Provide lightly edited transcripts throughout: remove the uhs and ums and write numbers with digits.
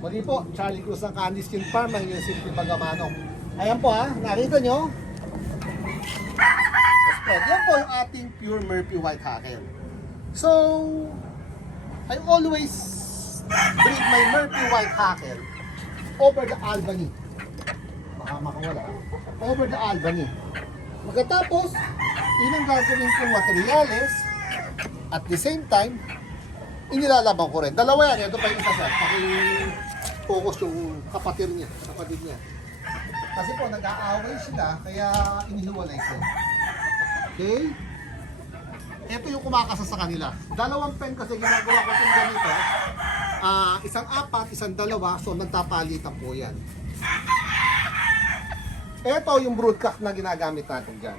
Muli po, Charlie Cruz ng Candy Skin Farm, ang inyong simple Bagamanong. Ayan po ha, nakita nyo? Yan po yung ating pure Murphy White Hackle. So, I always breed my Murphy White Hackle over the Albany. Baka makawala. Over the Albany. Magkatapos, yun ang gagawin kong materials. At the same time, inilalaban ko rin. Dalawa yan. Ito pa yung isa sir. Paki-focus yung kapatid niya. Kasi po, nag-aaway sila, kaya inihiwalay ko. Okay? Ito yung kumakasa sa kanila. Dalawang pen kasi ginagawa ko itong ganito. Isang apat, isang dalawa. So, nagtapalitan po yan. Ito yung broodcock na ginagamit natin dyan.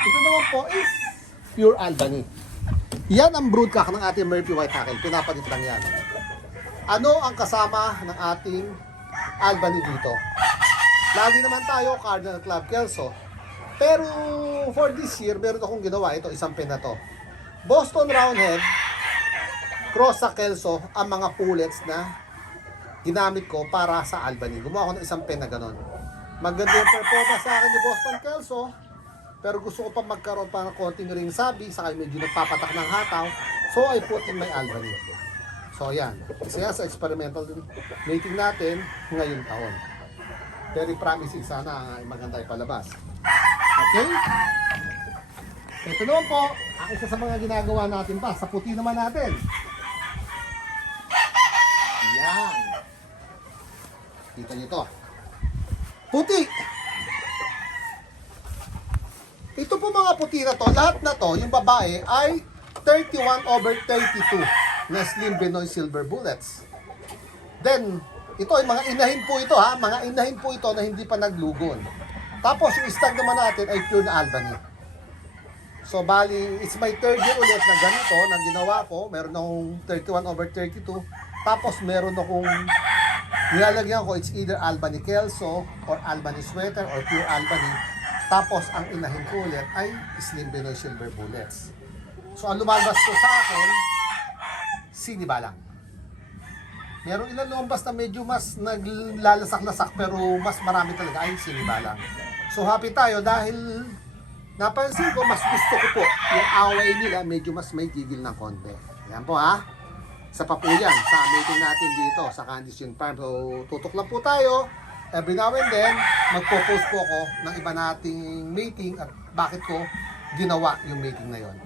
Ito naman po is pure Albany. Yan ang broodcock ng ating Murphy White Hackle. Pinapalit lang yan. Ano ang kasama ng ating Albany dito? Lagi naman tayo, Cardinal Club Kelso. Pero for this year, meron akong ginawa. Ito, isang pen na to. Boston Roundhead, cross sa Kelso, ang mga pullets na ginamit ko para sa Albany. Gumawa ako ng isang pen na ganon. Maganda yung performance sa akin ni Boston Kelso. Pero gusto ko pa magkaroon pa ng konting ring sabi, saka medyo nagpapatak ng hataw. So I put in my Albany. So yan, isa yan sa experimental mating natin ngayong taon. Very promising, sana maganda yung palabas. Okay? Ito naman po, ang isa sa mga ginagawa natin pa, sa puti naman natin. Yan. Kita nyo to. Puti! Ito po mga puti na to, lahat na to, yung babae ay 31/32 na Slim Benoy Silver Bullets. Then, ito ay mga inahin po ito ha, mga inahin po ito na hindi pa naglugon. Tapos yung stag naman natin ay pure na Albany. So bali, it's my third year ulit na ganito, na ginawa ko. Meron akong 31/32. Tapos meron akong nilalagyan ko, it's either Albany Kelso or Albany Sweater or pure Albany. Tapos ang inahin ko ulit ay Slim Benoy Silver Bullets. So ang lumalabas ko sa akin, sinibalang. Meron ilang lumabas na medyo mas naglalasak-lasak pero mas marami talaga ay sinibalang. So happy tayo dahil napansin ko mas gusto ko po yung away nila medyo mas may gigil ng konti. Yan po ha. Sa pa po yan sa meeting natin dito sa Candy Skin Farm. So tutok lang po tayo. Every now and then, magpo-post po ako ng iba nating meeting at bakit ko ginawa yung meeting na yon.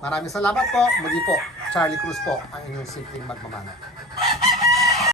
Maraming salamat po. Muli po, Charlie Cruz po, ang inyong simpleng magmamana.